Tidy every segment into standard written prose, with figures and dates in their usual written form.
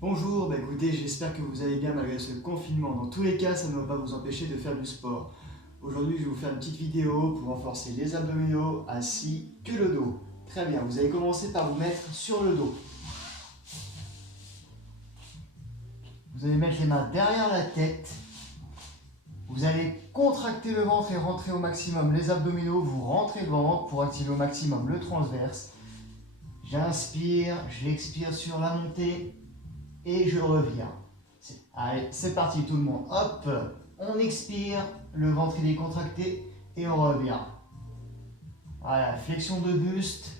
Bonjour, écoutez, j'espère que vous allez bien malgré ce confinement. Dans tous les cas, ça ne va pas vous empêcher de faire du sport. Aujourd'hui, je vais vous faire une petite vidéo pour renforcer les abdominaux ainsi que le dos. Très bien, vous allez commencer par vous mettre sur le dos. Vous allez mettre les mains derrière la tête. Vous allez contracter le ventre et rentrer au maximum les abdominaux. Vous rentrez le ventre pour activer au maximum le transverse. J'inspire, je l'expire sur la montée et je reviens. Allez, c'est parti tout le monde. Hop, on expire, le ventre il est contracté et on revient. Voilà, flexion de buste.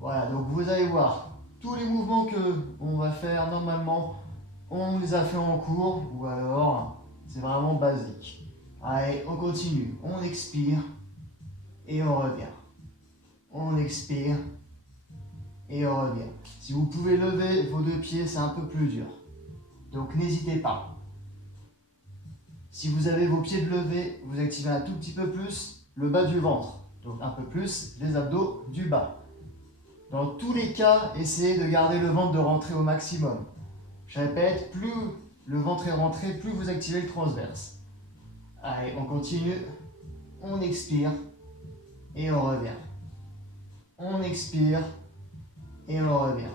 Voilà, donc vous allez voir, tous les mouvements que on va faire normalement, on les a fait en cours ou alors c'est vraiment basique. Allez, on continue. On expire et on revient. On expire et on revient. Si vous pouvez lever vos deux pieds, c'est un peu plus dur. Donc n'hésitez pas. Si vous avez vos pieds de levé, vous activez un tout petit peu plus le bas du ventre. Donc un peu plus les abdos du bas. Dans tous les cas, essayez de garder le ventre de rentrer au maximum. Je répète, plus le ventre est rentré, plus vous activez le transverse. Allez, on continue. On expire et on revient. On expire et on revient.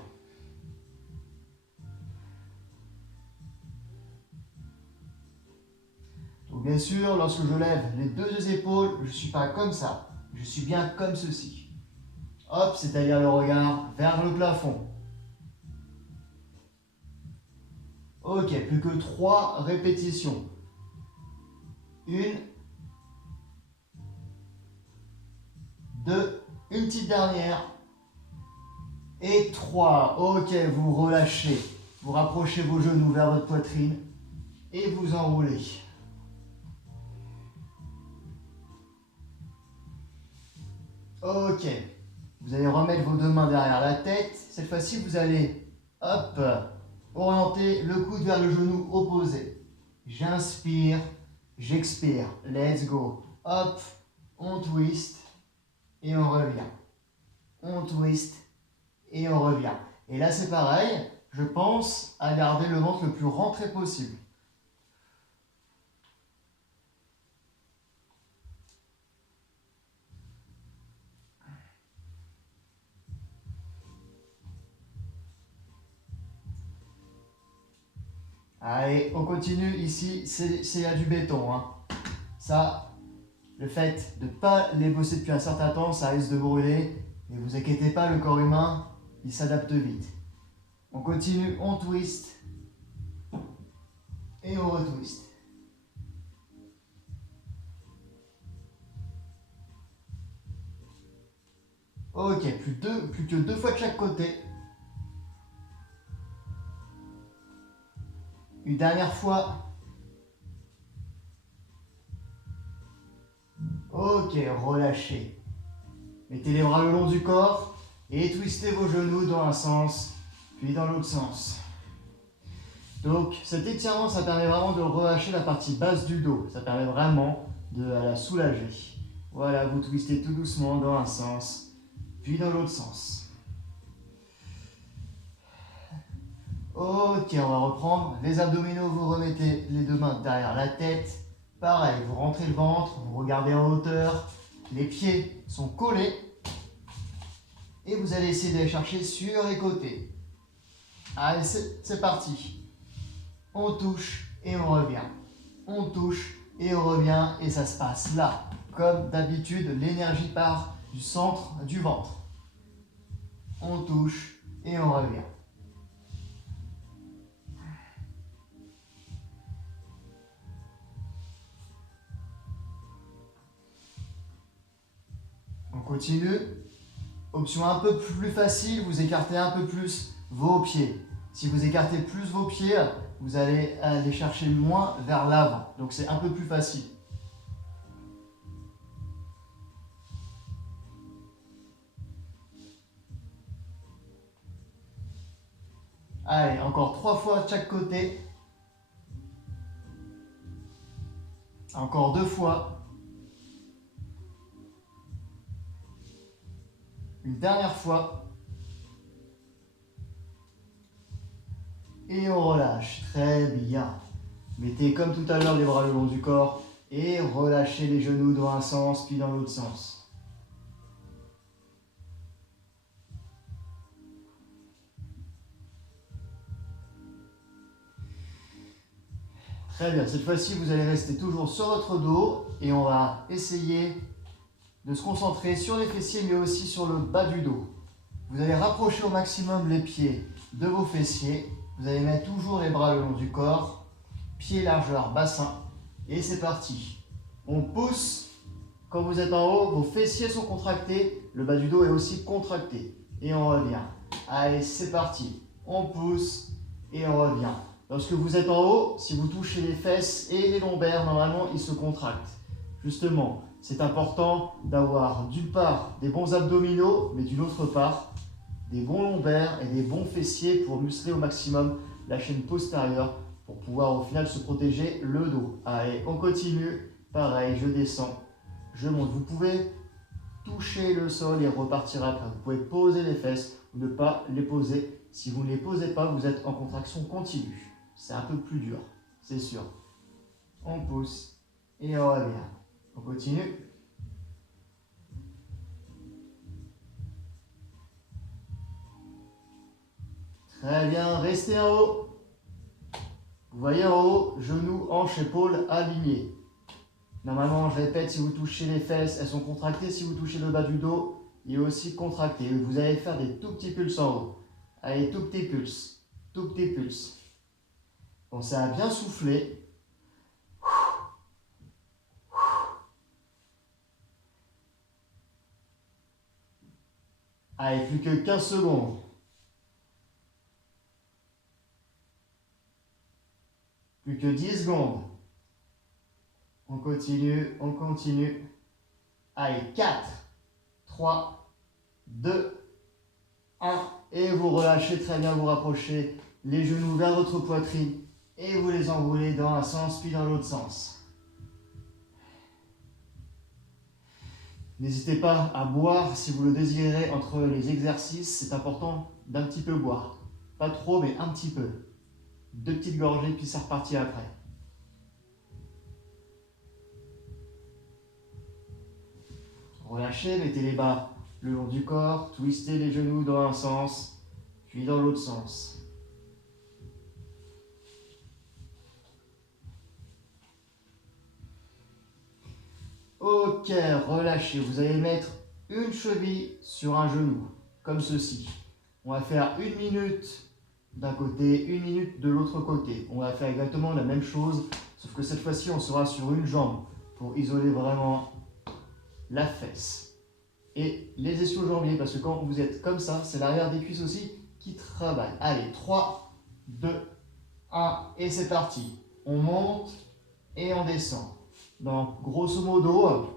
Donc bien sûr, lorsque je lève les deux épaules, je ne suis pas comme ça. Je suis bien comme ceci. Hop, c'est-à-dire le regard vers le plafond. Ok, plus que 3 répétitions. 1, 2, une petite dernière. Et 3. Ok, vous relâchez. Vous rapprochez vos genoux vers votre poitrine et vous enroulez. Ok, vous allez remettre vos deux mains derrière la tête. Cette fois-ci, vous allez, hop, orienter le coude vers le genou opposé. J'inspire, j'expire. Let's go. Hop, on twist et on revient. On twist et on revient. Et là, c'est pareil. Je pense à garder le ventre le plus rentré possible. Allez, on continue. Ici, c'est à du béton. Hein. Ça, le fait de ne pas les bosser depuis un certain temps, ça risque de brûler. Ne vous inquiétez pas, le corps humain, il s'adapte vite. On continue, on twist. Et on retwist. Ok, plus que 2 fois de chaque côté. Une dernière fois. Ok, relâchez. Mettez les bras le long du corps et twistez vos genoux dans un sens, puis dans l'autre sens. Donc cet étirement, ça permet vraiment de relâcher la partie basse du dos. Ça permet vraiment de la soulager. Voilà, vous twistez tout doucement dans un sens, puis dans l'autre sens. Ok, on va reprendre. Les abdominaux, vous remettez les deux mains derrière la tête. Pareil, vous rentrez le ventre, vous regardez en hauteur. Les pieds sont collés. Et vous allez essayer d'aller chercher sur les côtés. Allez, c'est parti. On touche et on revient. On touche et on revient. Et ça se passe là. Comme d'habitude, l'énergie part du centre du ventre. On touche et on revient. On continue. Option un peu plus facile, vous écartez un peu plus vos pieds. Si vous écartez plus vos pieds, vous allez aller chercher moins vers l'avant. Donc c'est un peu plus facile. Allez, encore 3 fois de chaque côté. Encore 2 fois. Une dernière fois. et on relâche. Très bien. Mettez comme tout à l'heure les bras le long du corps et relâchez les genoux dans un sens puis dans l'autre sens. Très bien, cette fois-ci vous allez rester toujours sur votre dos et on va essayer de se concentrer sur les fessiers mais aussi sur le bas du dos. Vous allez rapprocher au maximum les pieds de vos fessiers. Vous allez mettre toujours les bras le long du corps, pieds largeur bassin et c'est parti. On pousse, quand vous êtes en haut, vos fessiers sont contractés, le bas du dos est aussi contracté et on revient. Allez, c'est parti. On pousse et on revient. Lorsque vous êtes en haut, si vous touchez les fesses et les lombaires, normalement, ils se contractent. Justement, c'est important d'avoir d'une part des bons abdominaux, mais d'une autre part, des bons lombaires et des bons fessiers pour muscler au maximum la chaîne postérieure pour pouvoir au final se protéger le dos. Allez, on continue. Pareil, je descends, je monte. Vous pouvez toucher le sol et repartir après. Vous pouvez poser les fesses ou ne pas les poser. Si vous ne les posez pas, vous êtes en contraction continue. C'est un peu plus dur, c'est sûr. On pousse et on revient. On continue. Très bien, restez en haut. Vous voyez en haut, genoux, hanches, épaules alignés. Normalement, je répète, si vous touchez les fesses, elles sont contractées. Si vous touchez le bas du dos, il est aussi contracté. Vous allez faire des tout petits pulses en haut. Allez, tout petits pulses. Tout petits pulses. Pensez à bien souffler. Allez, plus que 15 secondes. Plus que 10 secondes. On continue, on continue. Allez, 4, 3, 2, 1. Et vous relâchez très bien, vous rapprochez les genoux vers votre poitrine et vous les enroulez dans un sens puis dans l'autre sens. N'hésitez pas à boire si vous le désirez entre les exercices. C'est important d'un petit peu boire. Pas trop, mais un petit peu. 2 petites gorgées, puis ça repartit après. Relâchez, mettez les bras le long du corps, twistez les genoux dans un sens, puis dans l'autre sens. Ok, relâchez. Vous allez mettre une cheville sur un genou, comme ceci. On va faire 1 minute d'un côté, 1 minute de l'autre côté. On va faire exactement la même chose, sauf que cette fois-ci, on sera sur une jambe pour isoler vraiment la fesse et les ischio-jambiers, parce que quand vous êtes comme ça, c'est l'arrière des cuisses aussi qui travaille. Allez, 3, 2, 1, et c'est parti. On monte et on descend. Donc, grosso modo,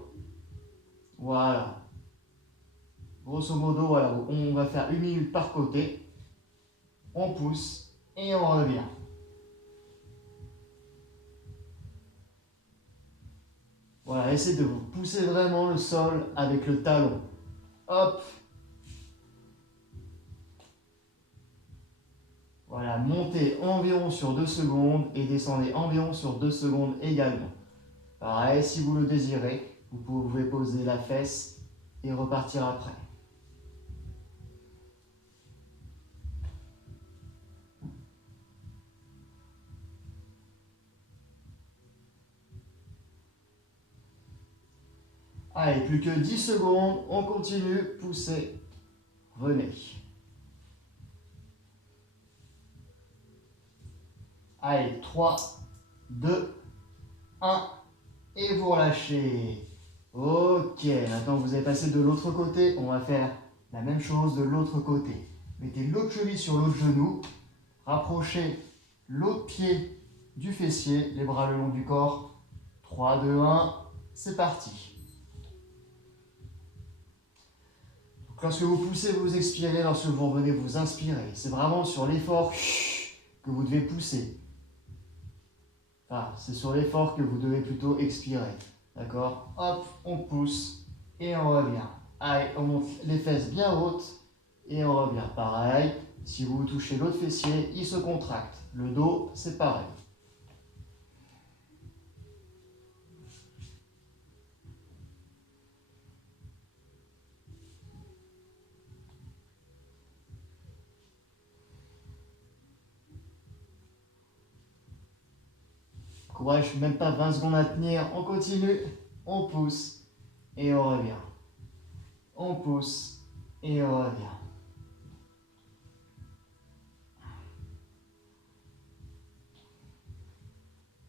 voilà. Grosso modo, voilà, on va faire 1 minute par côté. On pousse et on revient. Voilà, essayez de vous pousser vraiment le sol avec le talon. Hop. Voilà, montez environ sur 2 secondes et descendez environ sur 2 secondes également. Pareil, si vous le désirez, vous pouvez poser la fesse et repartir après. Allez, plus que 10 secondes, on continue, poussez, venez. Allez, 3, 2, 1, et vous relâchez. Ok, maintenant vous avez passé de l'autre côté, on va faire la même chose de l'autre côté. Mettez l'autre cheville sur l'autre genou, rapprochez l'autre pied du fessier, les bras le long du corps. 3, 2, 1, c'est parti. Donc, lorsque vous poussez, vous expirez, lorsque vous revenez, vous inspirez. C'est vraiment sur l'effort que vous devez pousser. Enfin, c'est sur l'effort que vous devez plutôt expirer. D'accord? Hop, on pousse et on revient. Allez, on monte les fesses bien hautes et on revient. Pareil, Si vous touchez l'autre fessier, il se contracte. Le dos, c'est pareil. Courage, même pas 20 secondes à tenir. On continue, on pousse et on revient. On pousse et on revient.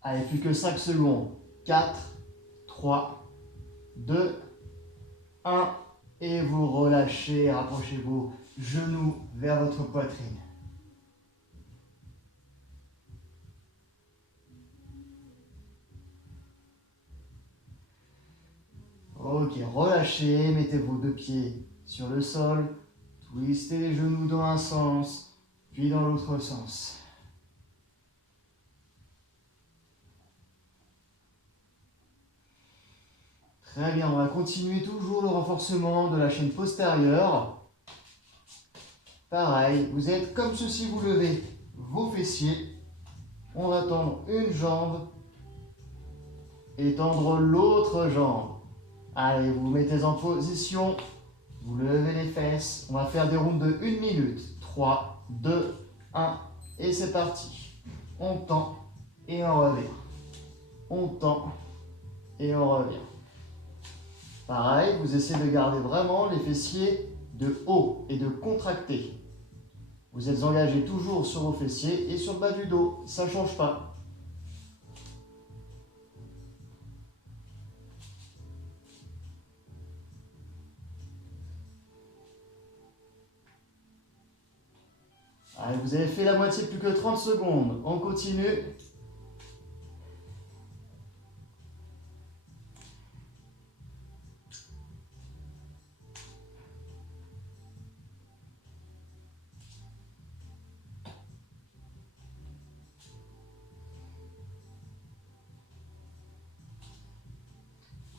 Allez, plus que 5 secondes. 4, 3, 2, 1. Et vous relâchez, rapprochez vos genoux vers votre poitrine. Ok, relâchez, mettez vos deux pieds sur le sol, twistez les genoux dans un sens, puis dans l'autre sens. Très bien, on va continuer toujours le renforcement de la chaîne postérieure. Pareil, vous êtes comme ceci, vous levez vos fessiers. On va tendre une jambe et tendre l'autre jambe. Allez, vous vous mettez en position, vous levez les fesses. On va faire des rounds de 1 minute. 3, 2, 1 et c'est parti. On tend et on revient. On tend et on revient. Pareil, vous essayez de garder vraiment les fessiers de haut et de contracter. Vous êtes engagé toujours sur vos fessiers et sur le bas du dos, ça ne change pas. Allez, vous avez fait la moitié, plus que 30 secondes. On continue.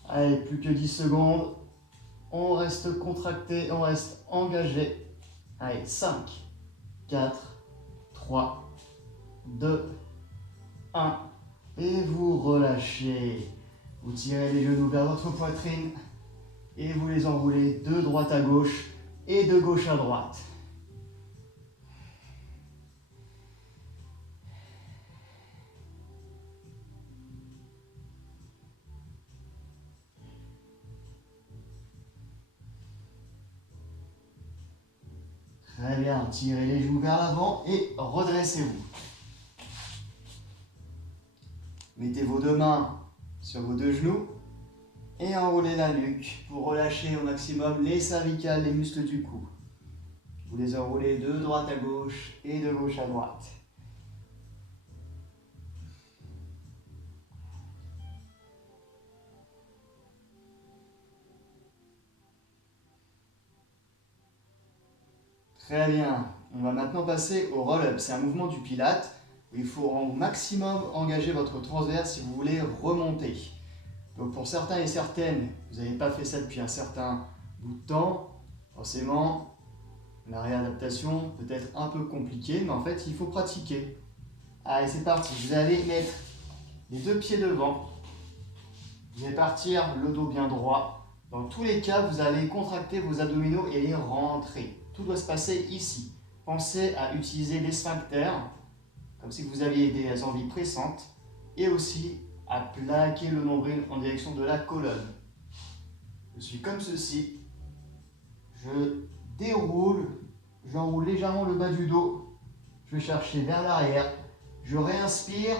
Allez, plus que 10 secondes. On reste contracté, on reste engagé. Allez, 5, 4, 3, 2, 1. Et vous relâchez. Vous tirez les genoux vers votre poitrine et vous les enroulez de droite à gauche et de gauche à droite. Très bien, tirez les genoux vers l'avant et redressez-vous. Mettez vos deux mains sur vos deux genoux et enroulez la nuque pour relâcher au maximum les cervicales, les muscles du cou. Vous les enroulez de droite à gauche et de gauche à droite. Très bien. On va maintenant passer au roll-up. C'est un mouvement du Pilate où il faut au maximum engager votre transverse si vous voulez remonter. Donc pour certains et certaines, vous n'avez pas fait ça depuis un certain bout de temps, forcément, la réadaptation peut être un peu compliquée, mais en fait, il faut pratiquer. Allez, c'est parti. Vous allez mettre les deux pieds devant. Vous allez partir le dos bien droit. Dans tous les cas, vous allez contracter vos abdominaux et les rentrer. Tout doit se passer ici. Pensez à utiliser les sphincters, comme si vous aviez des envies pressantes, et aussi à plaquer le nombril en direction de la colonne. Je suis comme ceci. Je déroule, j'enroule légèrement le bas du dos. Je vais chercher vers l'arrière. Je réinspire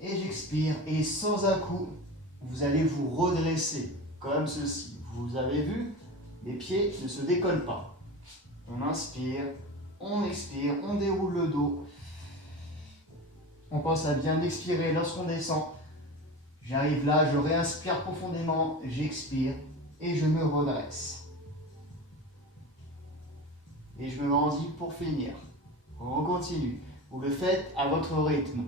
et j'expire. Et sans à-coup, vous allez vous redresser comme ceci. Vous avez vu, les pieds ne se décollent pas. On inspire, on expire, on déroule le dos. On pense à bien expirer lorsqu'on descend. J'arrive là, je réinspire profondément, j'expire et je me redresse. Et je me rendis pour finir. On continue. Vous le faites à votre rythme.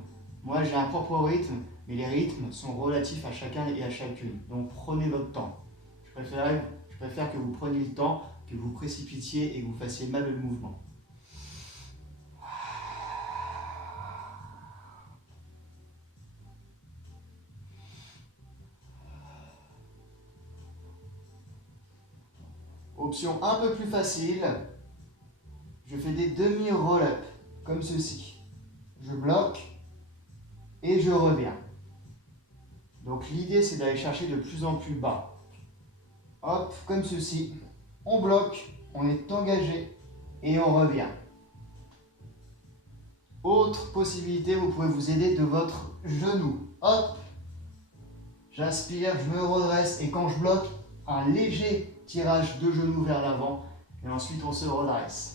Moi, j'ai un propre rythme, mais les rythmes sont relatifs à chacun et à chacune. Donc, prenez votre temps. Je préfère que vous preniez le temps, que vous précipitiez et que vous fassiez mal le mouvement. Option un peu plus facile, je fais des demi-roll-up, comme ceci. Je bloque et je reviens. Donc l'idée, c'est d'aller chercher de plus en plus bas. Hop, comme ceci. On bloque, on est engagé et on revient. Autre possibilité, vous pouvez vous aider de votre genou. Hop, j'inspire, je me redresse et quand je bloque, un léger tirage de genou vers l'avant et ensuite on se redresse.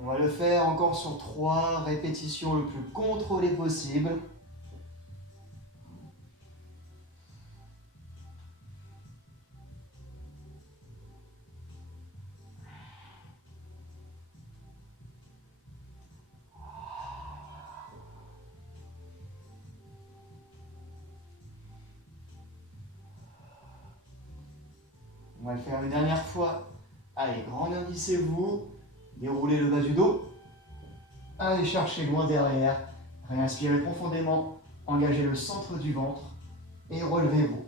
On va le faire encore sur 3 répétitions le plus contrôlées possible. On va le faire une dernière fois. Allez, grandissez-vous. Déroulez le bas du dos. Allez chercher loin derrière. Réinspirez profondément. Engagez le centre du ventre. Et relevez-vous.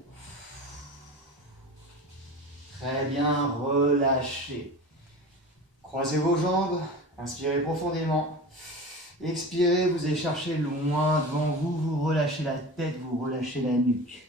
Très bien, relâchez. Croisez vos jambes. Inspirez profondément. Expirez, vous allez chercher loin devant vous. Vous relâchez la tête, vous relâchez la nuque.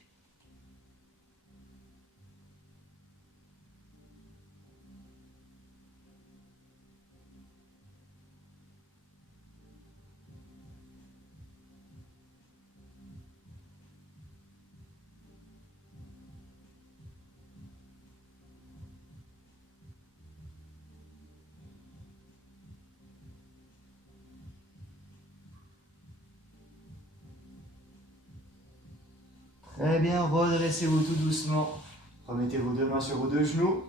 Très bien, redressez-vous tout doucement. Remettez vos deux mains sur vos deux genoux.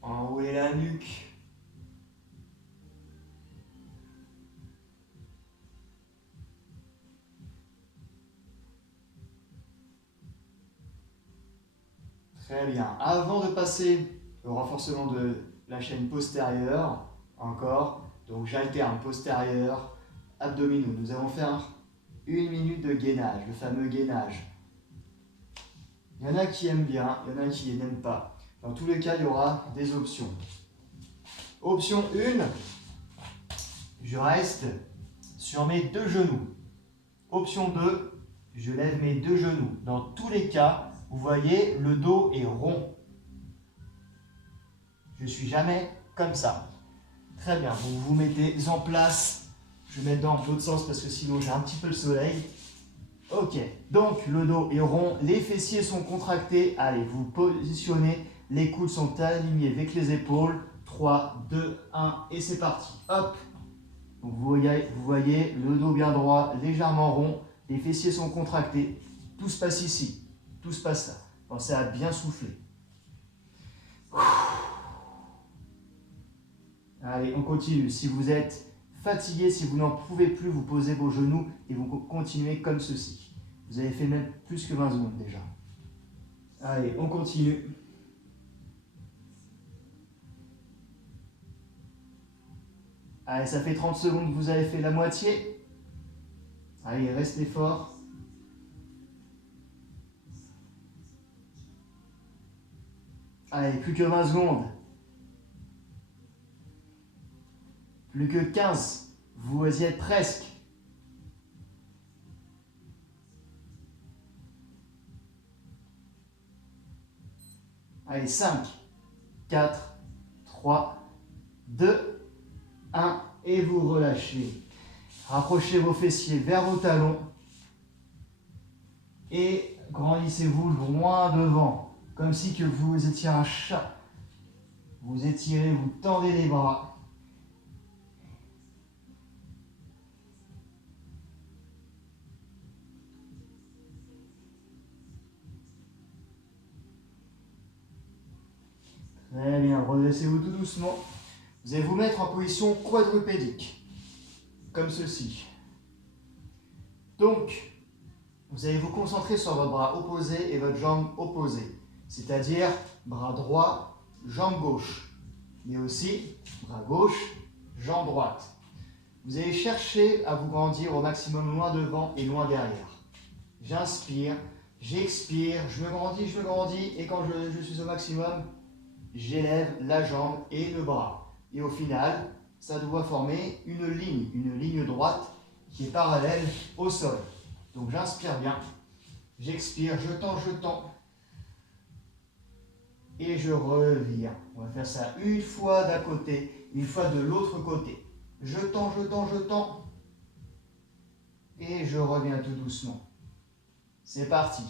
Enroulez la nuque. Très bien. Avant de passer au renforcement de la chaîne postérieure, encore, donc j'alterne postérieur, abdominaux. Nous allons faire 1 minute de gainage, le fameux gainage. Il y en a qui aiment bien, il y en a qui n'aiment pas. Dans tous les cas, il y aura des options. Option 1, je reste sur mes deux genoux. Option 2, je lève mes deux genoux. Dans tous les cas, vous voyez, le dos est rond. Je ne suis jamais comme ça. Très bien, vous vous mettez en place. Je vais mettre dans l'autre sens parce que sinon j'ai un petit peu le soleil. Ok, donc le dos est rond, les fessiers sont contractés. Allez, vous positionnez, les coudes sont alignés avec les épaules. 3, 2, 1 et c'est parti. Hop. Donc vous voyez le dos bien droit, légèrement rond. Les fessiers sont contractés. Tout se passe ici. Tout se passe là. Pensez à bien souffler. Allez, on continue. Si vous êtes fatigué, si vous n'en pouvez plus, vous posez vos genoux et vous continuez comme ceci. Vous avez fait même plus que 20 secondes déjà. Allez, on continue. Allez, ça fait 30 secondes que vous avez fait la moitié. Allez, restez fort. Allez, plus que 20 secondes. Plus que 15. Vous y êtes presque. Allez, 5, 4, 3, 2, 1. Et vous relâchez. Rapprochez vos fessiers vers vos talons. Et grandissez-vous loin devant. Comme si que vous étiez un chat. Vous étirez, vous tendez les bras. Très bien, redressez-vous tout doucement. Vous allez vous mettre en position quadrupédique, comme ceci. Donc, vous allez vous concentrer sur votre bras opposé et votre jambe opposée. C'est-à-dire bras droit, jambe gauche. Mais aussi bras gauche, jambe droite. Vous allez chercher à vous grandir au maximum loin devant et loin derrière. J'inspire, j'expire, je me grandis et quand je suis au maximum, j'élève la jambe et le bras. Et au final, ça doit former une ligne droite qui est parallèle au sol. Donc j'inspire bien, j'expire, je tends. Et je reviens. On va faire ça une fois d'un côté, une fois de l'autre côté. Je tends. Et je reviens tout doucement. C'est parti.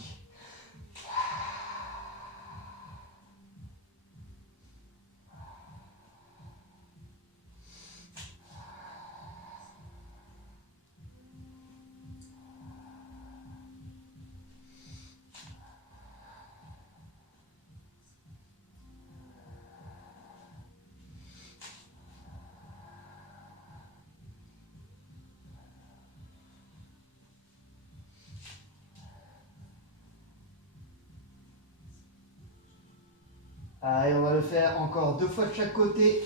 Allez, on va le faire encore 2 fois de chaque côté.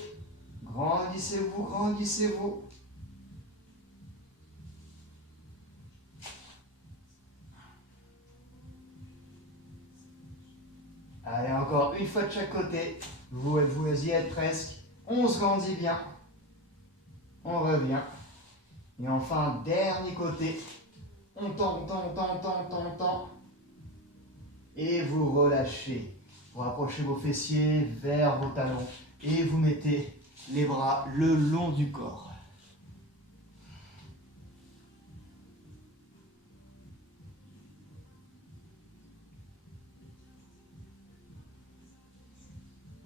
Grandissez-vous. Allez, encore une fois de chaque côté. Vous y êtes presque. On se grandit bien. On revient. Et enfin, dernier côté. On tend. Et vous relâchez. Vous rapprochez vos fessiers vers vos talons. Et vous mettez les bras le long du corps.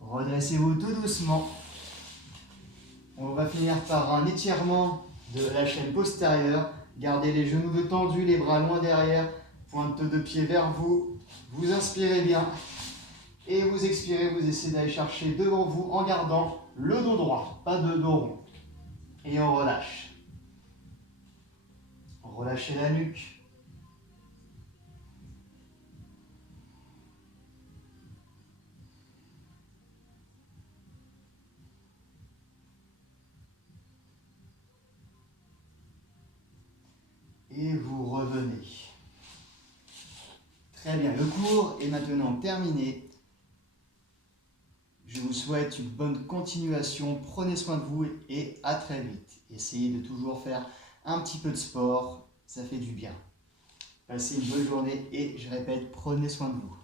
Redressez-vous tout doucement. On va finir par un étirement de la chaîne postérieure. Gardez les genoux détendus, les bras loin derrière, pointe de pied vers vous. Vous inspirez bien et vous expirez, vous essayez d'aller chercher devant vous en gardant le dos droit, pas de dos rond. Et on relâche. Relâchez la nuque. Et vous revenez. Très bien, le cours est maintenant terminé. Je vous souhaite une bonne continuation. Prenez soin de vous et à très vite. Essayez de toujours faire un petit peu de sport, ça fait du bien. Passez une bonne journée et je répète, prenez soin de vous.